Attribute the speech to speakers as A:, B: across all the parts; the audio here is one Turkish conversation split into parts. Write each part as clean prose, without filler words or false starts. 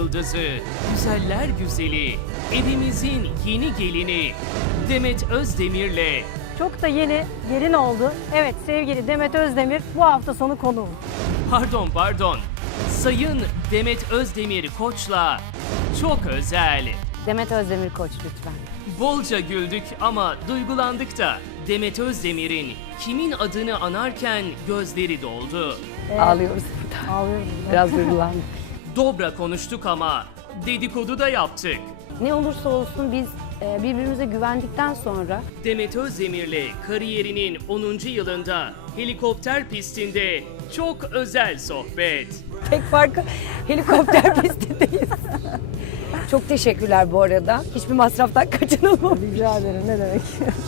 A: yıldızı, güzeller güzeli, evimizin yeni gelini Demet Özdemir'le
B: Çok da yeni gelin oldu. Evet, sevgili Demet Özdemir bu hafta sonu konuğum.
A: pardon, Sayın Demet Özdemir Koç'la çok özel.
C: Demet Özdemir Koç lütfen.
A: Bolca güldük ama duygulandık da Demet Özdemir'in kimin adını anarken gözleri doldu.
C: Ağlıyoruz burada.
B: Ağlıyorum.
C: Biraz duygulandık.
A: Dobra konuştuk ama dedikodu da yaptık.
C: Ne olursa olsun biz birbirimize güvendikten sonra
A: Demet Özdemir'le kariyerinin 10. yılında helikopter pistinde çok özel sohbet.
C: tek farkı helikopter pistindeyiz. Çok teşekkürler bu arada. Hiçbir masraftan kaçınılmamış.
B: Rica ederim, ne demek.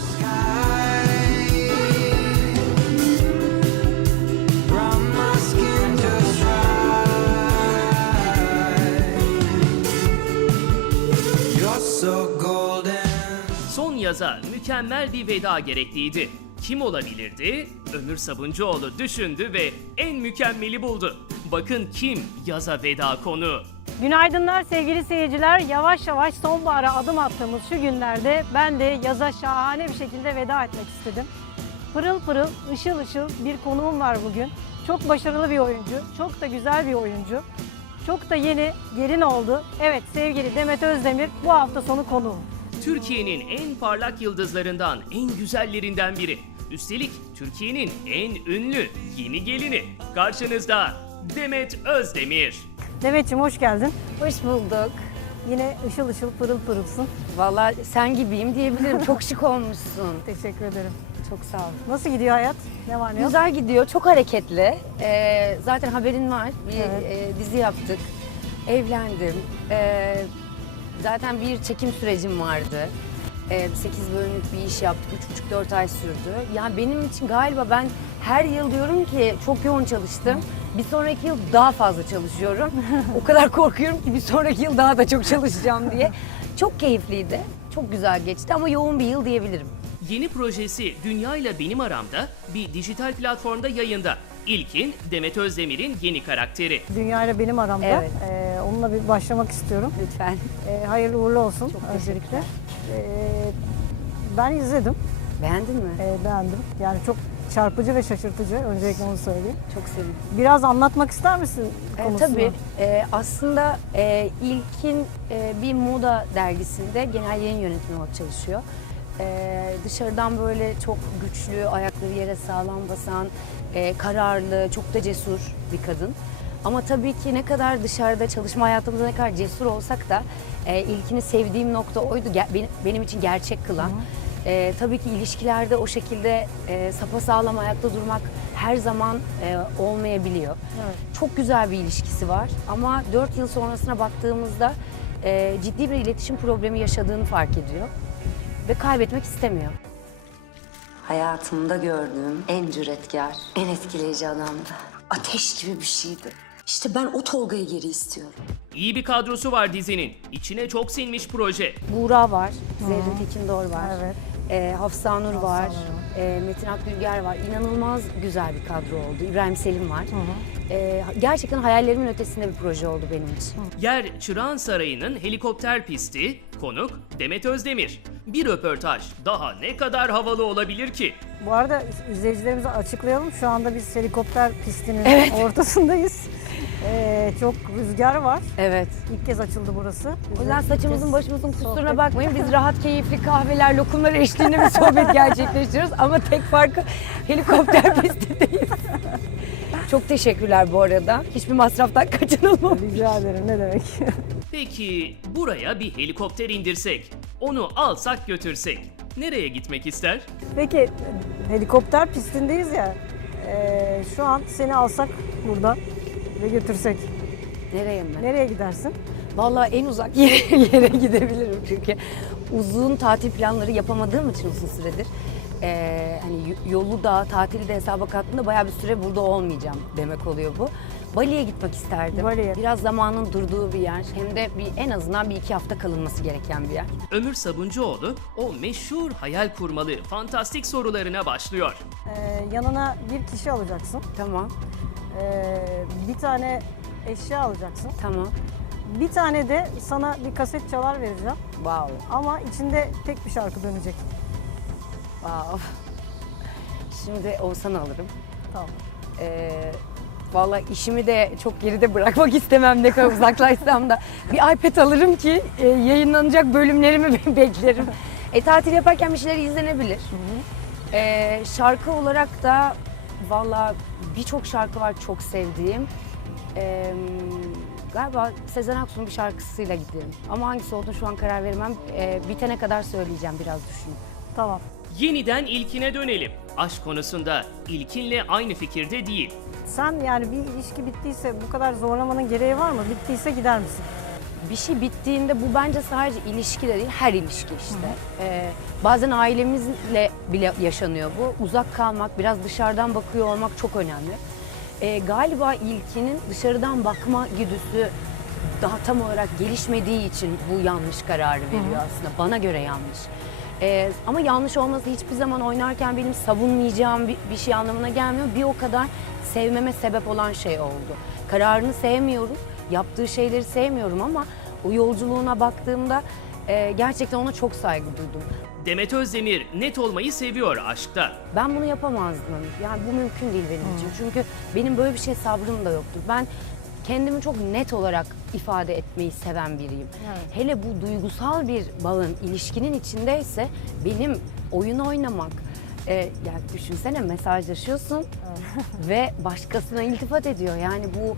A: Son yaza mükemmel bir veda gerekliydi. Kim olabilirdi? Ömür Sabuncuoğlu düşündü ve en mükemmeli buldu. Bakın kim yaza veda konu.
B: Günaydınlar sevgili seyirciler. Yavaş yavaş sonbahara adım attığımız şu günlerde ben de yaza şahane bir şekilde veda etmek istedim. Pırıl pırıl, ışıl ışıl bir konuğum var bugün. Çok başarılı bir oyuncu, çok da güzel bir oyuncu. Çok da yeni gelin oldu. Evet, sevgili Demet Özdemir bu hafta sonu konuğum.
A: Türkiye'nin en parlak yıldızlarından, en güzellerinden biri. Üstelik Türkiye'nin en ünlü yeni gelini. Karşınızda Demet Özdemir.
B: Demetciğim hoş geldin.
C: Hoş bulduk.
B: Yine ışıl ışıl pırıl pırılsın.
C: Vallahi sen gibiyim diyebilirim. Çok şık olmuşsun.
B: Teşekkür ederim.
C: Çok sağ ol.
B: Nasıl gidiyor hayat? Ne var ne yok?
C: Güzel gidiyor. Çok hareketli. Zaten haberin var. Bir
B: Evet.
C: dizi yaptık. Evlendim. Zaten bir çekim sürecim vardı. 8 bölümlük bir iş yaptık. 3,5-4 ay sürdü. Yani benim için galiba ben her yıl diyorum ki çok yoğun çalıştım. Bir sonraki yıl daha fazla çalışıyorum. O kadar korkuyorum ki bir sonraki yıl daha da çok çalışacağım diye. Çok keyifliydi. Çok güzel geçti ama yoğun bir yıl diyebilirim.
A: Yeni projesi Dünya ile Benim Aramda bir dijital platformda yayında. İlkin Demet Özdemir'in yeni karakteri.
B: Dünya ile benim aramda.
C: Evet.
B: Onunla bir başlamak istiyorum.
C: Lütfen.
B: Hayırlı uğurlu olsun
C: Çok
B: öncelikle.
C: teşekkürler.
B: Ben izledim,
C: Beğendin mi?
B: beğendim. Yani çok çarpıcı ve şaşırtıcı, öncelikle onu söyleyeyim.
C: Çok sevindim.
B: Biraz anlatmak ister misin konusunu?
C: Tabii. Aslında İlkin bir moda dergisinde genel yayın yönetmeni olarak çalışıyor. Dışarıdan böyle çok güçlü, ayakları yere sağlam basan, kararlı, çok da cesur bir kadın. Ama tabii ki ne kadar dışarıda çalışma hayatımızda ne kadar cesur olsak da İlkin'i sevdiğim nokta oydu. Benim için gerçek kılan. Tabii ki ilişkilerde o şekilde sapasağlam ayakta durmak her zaman olmayabiliyor.
B: Evet.
C: Çok güzel bir ilişkisi var ama 4 yıl sonrasına baktığımızda ciddi bir iletişim problemi yaşadığını fark ediyor ve kaybetmek istemiyor.
D: Hayatımda gördüğüm en cüretkar, en etkileyici adamdı. Ateş gibi bir şeydi. İşte ben o Tolga'yı geri istiyorum.
A: İyi bir kadrosu var dizinin. İçine çok sinmiş proje.
C: Buğra var, Zerrin Tekindor var,
B: Evet.
C: Hafsa Nur var,
B: Hafsa Nur
C: Metin Akgülger var. İnanılmaz güzel bir kadro oldu. İbrahim Selim var. Gerçekten hayallerimin ötesinde bir proje oldu benim için.
A: Yer Çırağan Sarayı'nın helikopter pisti, konuk Demet Özdemir. Bir röportaj daha ne kadar havalı olabilir ki?
B: Bu arada izleyicilerimize açıklayalım. Şu anda biz helikopter pistinin ortasındayız. Çok rüzgar var.
C: Evet.
B: İlk kez açıldı burası.
C: O yüzden saçımızın başımızın kusuruna
B: sohbet.
C: bakmayın. Biz rahat, keyifli kahveler, lokumlar eşliğinde bir sohbet gerçekleştiriyoruz. Ama tek farkı helikopter pistindeyiz. Çok teşekkürler bu arada. Hiçbir masraftan kaçınılmamış.
B: Rica ederim, ne demek.
A: Peki buraya bir helikopter indirsek, onu alsak götürsek, nereye gitmek ister?
B: Peki helikopter pistindeyiz ya. Şu an seni alsak buradan ve götürsek
C: Nereye mi?
B: nereye gidersin?
C: Vallahi en uzak yere gidebilirim çünkü uzun tatil planları yapamadığım için uzun süredir. Hani yolu da tatili de hesaba kattığımda bayağı bir süre burada olmayacağım demek oluyor bu. Bali'ye gitmek isterdim.
B: Bali'ye.
C: Biraz zamanın durduğu bir yer. Hem de en azından 1-2 hafta kalınması gereken bir yer.
A: Ömür Sabuncuoğlu o meşhur hayal kurmalı fantastik sorularına başlıyor.
B: Yanına bir kişi alacaksın.
C: Tamam,
B: Bir tane eşya alacaksın.
C: tamam.
B: Bir tane de sana bir kaset çalar vereceğim.
C: Wow.
B: Ama içinde tek bir şarkı dönecek.
C: Wow. Şimdi Oğuzhan'ı alırım.
B: Tamam.
C: Vallahi işimi de çok geride bırakmak istemem, ne kadar uzaklaşsam da. Bir iPad alırım ki yayınlanacak bölümlerimi beklerim. Tatil yaparken bir şeyler izlenebilir. Şarkı olarak da vallahi birçok şarkı var çok sevdiğim. Galiba Sezen Aksu'nun bir şarkısıyla gidelim. Ama hangisi olduğunu şu an karar veremem. Bitene kadar söyleyeceğim, biraz düşünün.
B: Tamam.
A: Yeniden ilkine dönelim. Aşk konusunda ilkinle aynı fikirde değil.
B: Sen yani bir ilişki bittiyse bu kadar zorlamanın gereği var mı? Bittiyse gider misin?
C: Bir şey bittiğinde bu bence sadece ilişki de değil, her ilişki işte. Bazen ailemizle bile yaşanıyor bu. Uzak kalmak, biraz dışarıdan bakıyor olmak çok önemli. Galiba ilkinin dışarıdan bakma güdüsü daha tam olarak gelişmediği için bu yanlış kararı veriyor aslında. Bana göre yanlış. Ama yanlış olması hiçbir zaman oynarken benim savunmayacağım bir şey anlamına gelmiyor. Bir o kadar sevmeme sebep olan şey oldu. Kararını sevmiyorum, yaptığı şeyleri sevmiyorum ama o yolculuğuna baktığımda gerçekten ona çok saygı duydum.
A: Demet Özdemir net olmayı seviyor aşkta.
C: Ben bunu yapamazdım. Yani bu mümkün değil benim için. Çünkü benim böyle bir şey sabrım da yoktur. Ben kendimi çok net olarak ifade etmeyi seven biriyim.
B: Evet.
C: Hele bu duygusal bir bağın, ilişkinin içindeyse benim oyun oynamak, yani düşünsene mesajlaşıyorsun ve başkasına iltifat ediyor. Yani bu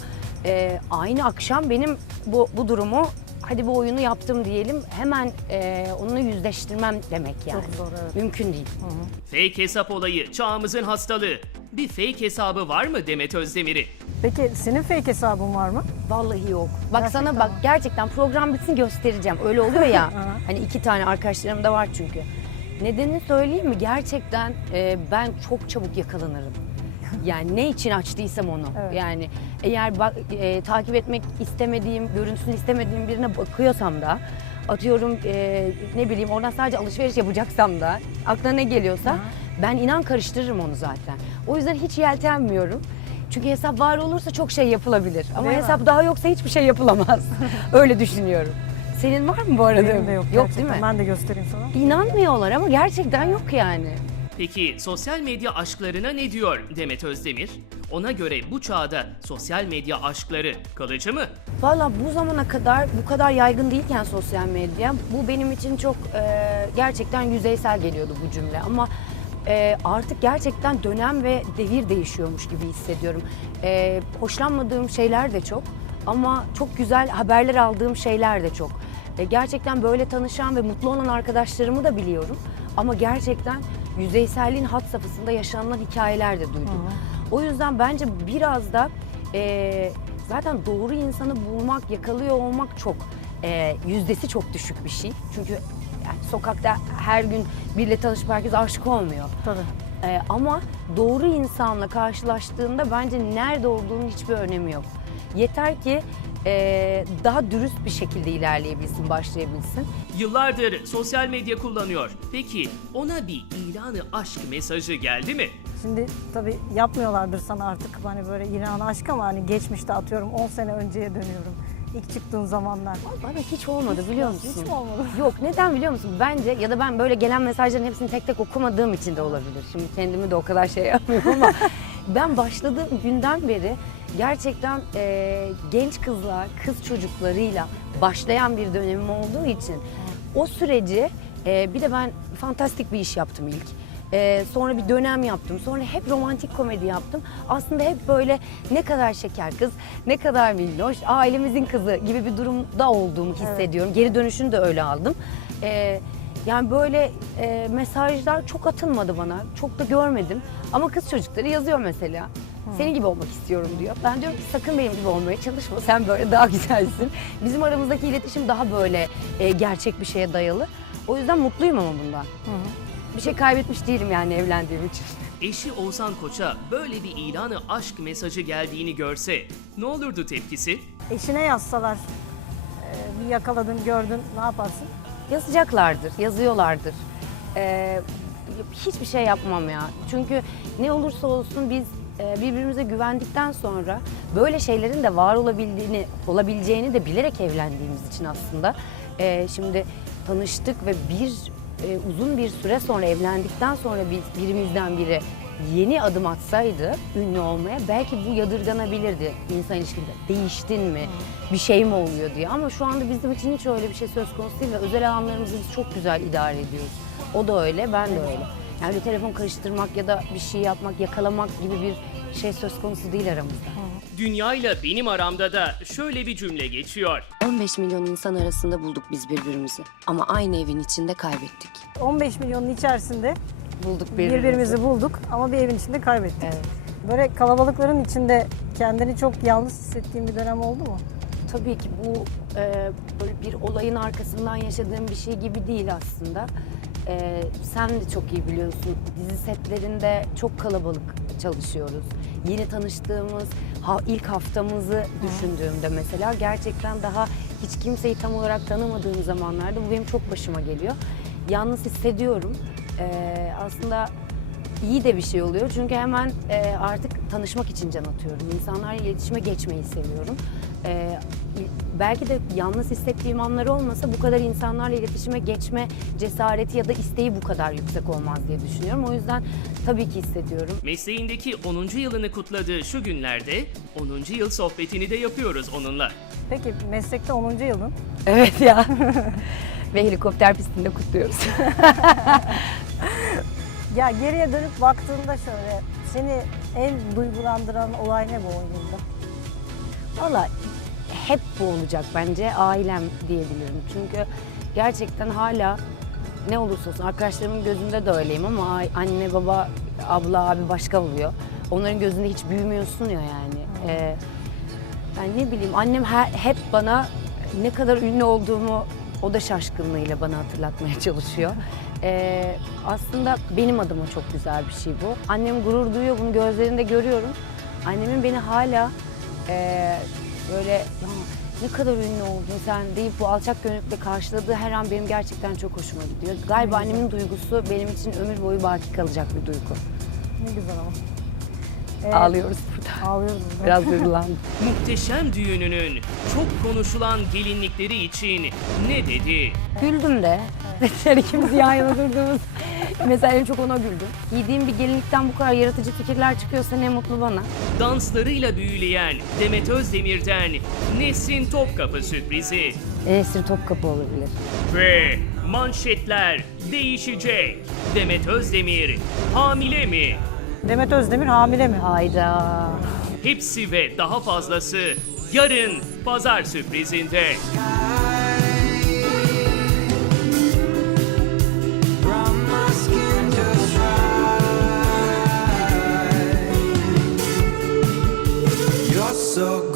C: aynı akşam benim bu durumu, hadi bu oyunu yaptım diyelim, hemen onunla yüzleştirmem demek yani.
B: Çok zor, evet.
C: Mümkün değil.
A: Fake hesap olayı çağımızın hastalığı. Bir fake hesabı var mı Demet Özdemir'i?
B: Peki senin fake hesabın var mı?
C: Vallahi yok. Bak
B: Gerçekten
C: sana bak,
B: mi?
C: gerçekten program bitsin göstereceğim. Öyle oluyor ya.
B: Aha.
C: Hani 2 tane arkadaşlarım da var çünkü. Nedenini söyleyeyim mi? Gerçekten ben çok çabuk yakalanırım. Yani ne için açtıysam onu.
B: Evet.
C: Yani eğer takip etmek istemediğim, görüntüsünü istemediğim birine bakıyorsam da, atıyorum ne bileyim oradan sadece alışveriş yapacaksam da, aklına ne geliyorsa ben inan karıştırırım onu zaten. O yüzden hiç yeltenmiyorum. Çünkü hesap var olursa çok şey yapılabilir. Ama
B: Değil mi?
C: hesap daha yoksa hiçbir şey yapılamaz. Öyle düşünüyorum. Senin var mı bu arada?
B: Benim de yok.
C: Yok
B: gerçekten.
C: değil mi?
B: Ben de göstereyim sana.
C: İnanmıyorlar ama gerçekten yok yani.
A: Peki sosyal medya aşklarına ne diyor Demet Özdemir? Ona göre bu çağda sosyal medya aşkları kalıcı mı?
C: Valla bu zamana kadar bu kadar yaygın değilken sosyal medya, bu benim için çok gerçekten yüzeysel geliyordu bu cümle. Ama artık gerçekten dönem ve devir değişiyormuş gibi hissediyorum. Hoşlanmadığım şeyler de çok ama çok güzel haberler aldığım şeyler de çok. Gerçekten böyle tanışan ve mutlu olan arkadaşlarımı da biliyorum. Ama gerçekten yüzeyselliğin had safhasında yaşanılan hikayeler de duydum. O yüzden bence biraz da zaten doğru insanı bulmak, yakalıyor olmak çok yüzdesi çok düşük bir şey. Çünkü yani sokakta her gün biriyle tanışıp herkes aşık olmuyor.
B: Tabii.
C: Ama doğru insanla karşılaştığında bence nerede olduğunun hiçbir önemi yok. Yeter ki daha dürüst bir şekilde ilerleyebilsin, başlayabilsin.
A: Yıllardır sosyal medya kullanıyor. Peki ona bir ilanı aşk mesajı geldi mi?
B: Şimdi tabii yapmıyorlardır sana artık hani böyle inan aşk ama hani geçmişte atıyorum 10 sene önceye dönüyorum. İlk çıktığın zamanlar.
C: Bana hiç olmadı biliyor musun?
B: Hiç mi olmadı?
C: Yok, neden biliyor musun? Bence ya da ben böyle gelen mesajların hepsini tek tek okumadığım için de olabilir. Şimdi kendimi de o kadar şey yapmıyorum ama ben başladığım günden beri gerçekten genç kızlar, kız çocuklarıyla başlayan bir dönemim olduğu için o süreci bir de ben fantastik bir iş yaptım ilk. Sonra bir dönem yaptım. Sonra hep romantik komedi yaptım. Aslında hep böyle ne kadar şeker kız, ne kadar minnoş, ailemizin kızı gibi bir durumda olduğumu hissediyorum. Geri dönüşünü de öyle aldım. Yani böyle mesajlar çok atılmadı bana. Çok da görmedim. Ama kız çocukları yazıyor mesela. Senin gibi olmak istiyorum diyor. Ben diyorum ki sakın benim gibi olmaya çalışma. Sen böyle daha güzelsin. Bizim aramızdaki iletişim daha böyle gerçek bir şeye dayalı. O yüzden mutluyum ama bundan. Bir şey kaybetmiş değilim yani evlendiğim için.
A: Eşi Oğuzhan Koç'a böyle bir ilanı aşk mesajı geldiğini görse ne olurdu tepkisi?
B: Eşine yazsalar bir yakaladın gördün ne yaparsın?
C: Yazacaklardır, yazıyorlardır. Hiçbir şey yapmam ya. Çünkü ne olursa olsun biz birbirimize güvendikten sonra böyle şeylerin de var olabileceğini de bilerek evlendiğimiz için aslında şimdi tanıştık ve uzun bir süre sonra evlendikten sonra birimizden biri yeni adım atsaydı ünlü olmaya belki bu yadırganabilirdi insan ilişkide. Değiştin mi? Bir şey mi oluyor diye. Ama şu anda bizim için hiç öyle bir şey söz konusu değil ve özel alanlarımızı biz çok güzel idare ediyoruz. O da öyle, ben de öyle. Yani bir telefon karıştırmak ya da bir şey yapmak, yakalamak gibi bir şey söz konusu değil aramızda.
A: Dünyayla benim aramda da şöyle bir cümle geçiyor.
D: 15 milyon insan arasında bulduk biz birbirimizi. Ama aynı evin içinde kaybettik.
B: 15 milyonun içerisinde
C: Bulduk
B: birbirimizi bulduk ama bir evin içinde kaybettik.
C: Evet.
B: Böyle kalabalıkların içinde kendini çok yalnız hissettiğin bir dönem oldu mu?
C: Tabii ki bu böyle bir olayın arkasından yaşadığım bir şey gibi değil aslında. Sen de çok iyi biliyorsun, dizi setlerinde çok kalabalık çalışıyoruz. Yeni tanıştığımız ilk haftamızı düşündüğümde mesela gerçekten daha hiç kimseyi tam olarak tanımadığım zamanlarda bu benim çok başıma geliyor. Yalnız hissediyorum. Aslında iyi de bir şey oluyor çünkü hemen artık tanışmak için can atıyorum. İnsanlarla iletişime geçmeyi seviyorum. Belki de yalnız hissettiğim anlar olmasa bu kadar insanlarla iletişime geçme cesareti ya da isteği bu kadar yüksek olmaz diye düşünüyorum. O yüzden tabii ki hissediyorum.
A: Mesleğindeki 10. yılını kutladığı şu günlerde 10. yıl sohbetini de yapıyoruz onunla.
B: Peki meslekte 10. yılın.
C: Evet ya. Ve helikopter pistinde kutluyoruz.
B: Ya geriye dönüp baktığında şöyle seni en duygulandıran olay ne bu 10 yılda?
C: Valla hep bu olacak bence ailem diyebilirim. Çünkü gerçekten hala ne olursa olsun arkadaşlarımın gözünde de öyleyim ama anne, baba, abla, abi başka oluyor. Onların gözünde hiç büyümüyorsun ya yani. Yani ne bileyim annem hep bana ne kadar ünlü olduğumu o da şaşkınlığıyla bana hatırlatmaya çalışıyor. Aslında benim adıma çok güzel bir şey bu. Annem gurur duyuyor, bunu gözlerinde görüyorum. Annemin beni hala böyle ya, ne kadar ünlü oldun sen deyip bu alçak gönüllükle karşıladığı her an benim gerçekten çok hoşuma gidiyor. Galiba annemin duygusu benim için ömür boyu baki kalacak bir duygu.
B: Ne güzel ama.
C: Ağlıyoruz burada.
B: Ağlıyoruz burada.
C: Biraz duygulandım.
A: Muhteşem düğününün çok konuşulan gelinlikleri için ne dedi?
C: Güldüm de. Her ikimiz yan yana durduğumuz. Mesela en çok ona güldüm. Giydiğim bir gelinlikten bu kadar yaratıcı fikirler çıkıyorsa ne mutlu bana.
A: Danslarıyla büyüleyen Demet Özdemir'den Nesrin Topkapı sürprizi.
C: Nesrin Topkapı olabilir.
A: Ve manşetler değişecek. Demet Özdemir hamile mi?
B: Demet Özdemir hamile mi?
C: Hayda.
A: Hepsi ve daha fazlası yarın pazar sürprizinde.
E: So